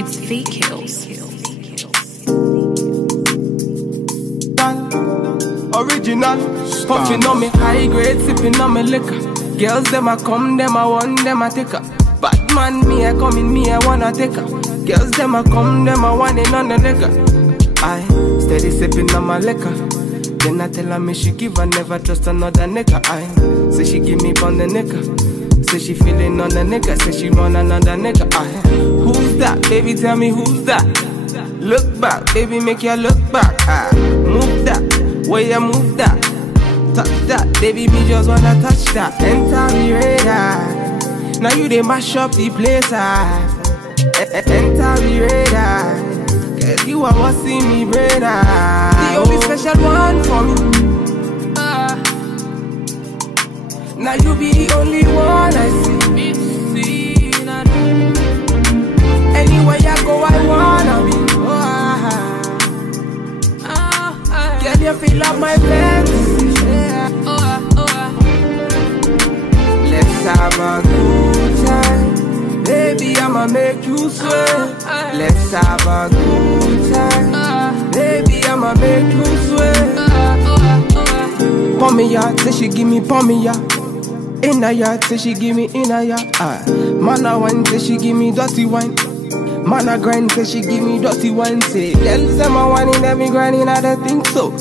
It's fake kills. Original, puffing on me high grade, sipping on me liquor. Girls them a come, them a want, them a take her. Bad man, me a come in, me a wanna take her. Girls them a come, them a want it on the nigga. I steady sipping on my liquor. Then I tell her me she give her, never trust another nigga. I say she give me on the nigga. Say she feeling on the nigga. Say she want another nigga. I who's that? Baby, tell me who's that? Look back, baby, make you look back. I move that. Where you move that, touch that, baby, me just wanna touch that. Enter me radar, now you they mash up the place. Enter me radar, cause you are what's in me brain. The only special one for me. Now you be the only one I see. Anywhere I go, I wanna be. Can you feel up my fantasy? Let's have a good time, baby, I'ma make you sweat. Let's have a good time, baby, I'ma make you sweat. Pour me out, say she give me, pour me out. In a yard, say she give me in a yard. Man a wine, say she give me dirty wine. Man a grind, say she give me dirty wine. Say, girls them a whining, them me grinding, I don't think so.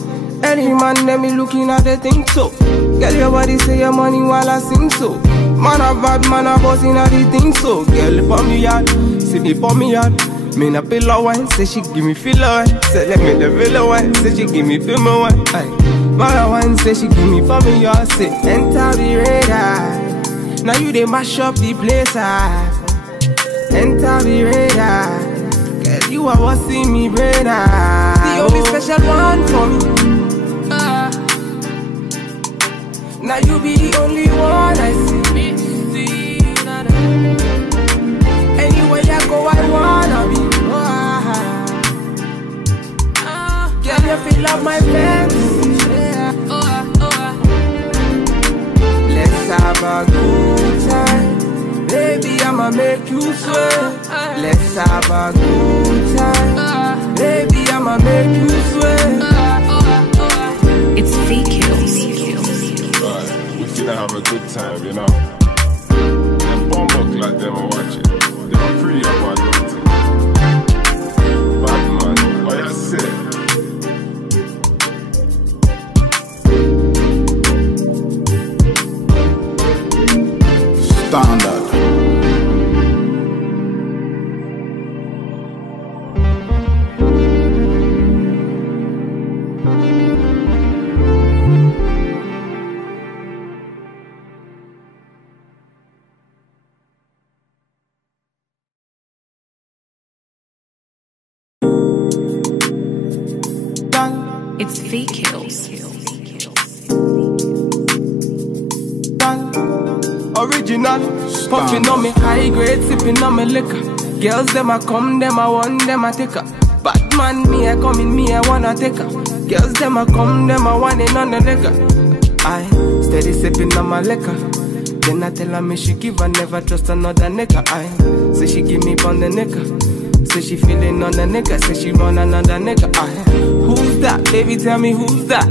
Any man, them me looking at the thing so. Girl, your body say your money while I sing so. Man a bad, man a bossing at the thing so. Girl, pour me out, see me pour me out. Me na pillow wine, say she give me filler wine. Say let me the villa wine, say she give me pillow wine. Man a wine, say she give me for me out. Say enter the radar, now you they mash up the place. Enter the radar, cause you are what's in me brain. The only special one for me. Now you be the only one I see. Anywhere I go, I wanna be. Girl, you feel up my fantasy. Let's have a good time, baby, I'ma make you sweat. Let's have a good time, baby, I'ma make you sweat. It's fake kills. Right, we finna have a good time, you know. Them bomb buck like them are watching. They are free up our daughter. Bad man, what you say? Standard. It's fake kills. Original, puffing on me high grade, sipping on me liquor. Girls them a come, them a want, them a take her. Bad man, me a come in, me a wanna take her. Girls them a come, them a want it on the nigga. I steady sipping on my liquor. Then I tell her me she give her, never trust another nigga. I say she give me on the nigga. Say she feeling on the nigga. Say she want another nigga. I who's that? Baby, tell me who's that?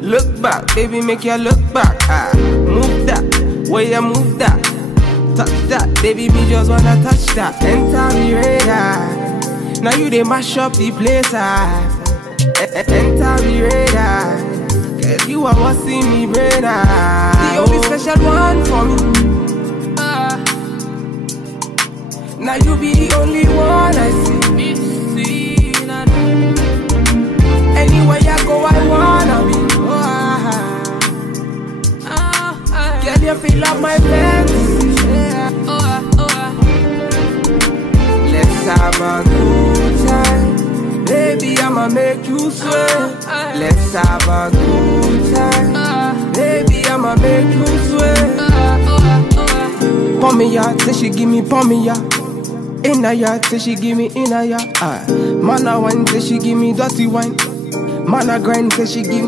Look back, baby, make you look back. Move that. Where you move that, touch that, baby, me just wanna touch that. Enter me radar, now you they mash up the place. Enter me radar, cause you are what's in me brain. The only special one for me. Now you be the only one I see. Anywhere I go, I wanna be. Can you feel up my fantasy? Let's have a good time, baby, I'ma make you sweat. Let's have a good time, baby, I'ma make you sweat. Pour me out, say she give me, pour me out. In a yard, say she give me in a yard. Man a wine, say she give me dirty wine. Man a grind, say she give me